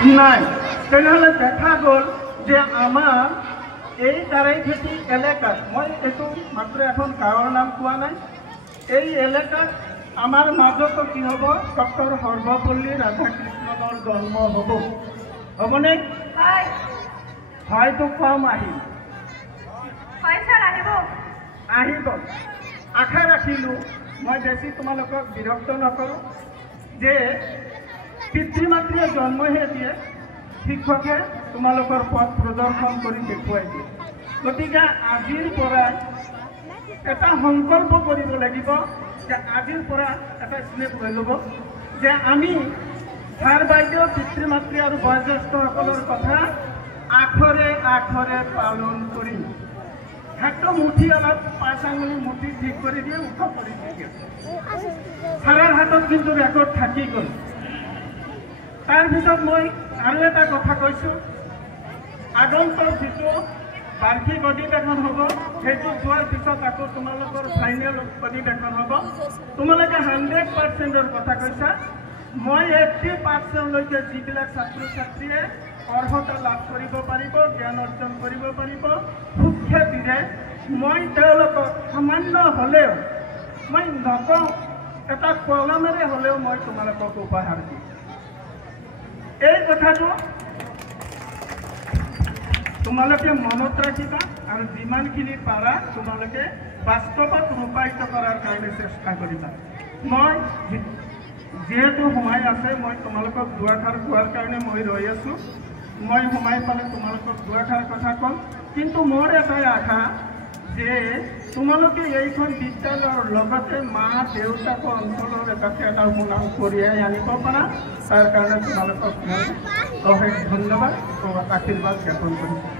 নাই তেনেহলে দেখা গ'ল যে আমাৰ এই তাৰাইখেতি এলেকাত মই এইটো মাত্ৰ এখন গাঁৱৰ নাম কোৱা নাই এই এলেকাত আমাৰ মাজতো কি হ'ব ডক্টৰ সৰ্বপল্লী ৰাধাকৃষ্ণনৰ জন্ম হ'ব হ'বনে হয়তো কম আহিব আহিব আশা ৰাখিলোঁ মই বেছি তোমালোকক বিৰক্ত নকৰোঁ যে পিতৃ মাতৃয়ে জন্মহে দিয়ে শিক্ষকে তোমালোকৰ পথ প্ৰদৰ্শন কৰি দেখুৱাই দিয়ে গতিকে আজিৰ পৰা এটা সংকল্প কৰিব লাগিব যে আজিৰ পৰা এটা স্নেপ লৈ ল'ব যে আমি ছাৰ বাইদেউ পিতৃ মাতৃ আৰু বয়োজ্যেষ্ঠসকলৰ কথা আখৰে আখৰে পালন কৰিম হাতটো মুঠি অলপ 5 আঙুলি মুঠি ঠিক কৰি দিয়ে উঠ কৰি দিয়ে ছাৰৰ হাতত কিন্তু ৰেকৰ্ড থাকি গ'ল তাৰ পিছত মই আৰু এটা কথা কৈছোঁ আগন্তুক যিটো বাৰ্ষিক অধিৱেশন হ'ব সেইটো যোৱাৰ পিছত আকৌ তোমালোকৰ ফাইনেল অধিৱেশন হ'ব তোমালোকে 100%ৰ কথা কৈছা মই 80%লৈকে যিবিলাক ছাত্ৰ ছাত্ৰীয়ে অৰ্হতা লাভ কৰিব পাৰিব জ্ঞান অৰ্জন কৰিব পাৰিব সুখ্যাতিৰে মই তেওঁলোকক সামান্য হ'লেও মই নকওঁ এটা কলমেৰে হ'লেও মই তোমালোকক উপহাৰ দিম এই কথাটো তোমালোকে মনত ৰাখিবা আৰু যিমানখিনি পাৰা তোমালোকে বাস্তৱত ৰূপায়িত কৰাৰ কাৰণে চেষ্টা কৰিবা মই যেহেতু সোমাই আছে মই তোমালোকক দুআষাৰ কোৱাৰ কাৰণে মই ৰৈ আছোঁ মই সোমাই পালে তোমালোকক দুআষাৰ কথা ক'ম কিন্তু মোৰ এটাই আশা যে তোমালোকে এইখন বিদ্যালয়ৰ লগতে মা দেউতাক অঞ্চলৰ এটা সুনাম কঢ়িয়াই আনিব পাৰা তাৰ কাৰণে তোমালোকক মই অশেষ ধন্যবাদ আশীৰ্বাদ জ্ঞাপন কৰিছোঁ।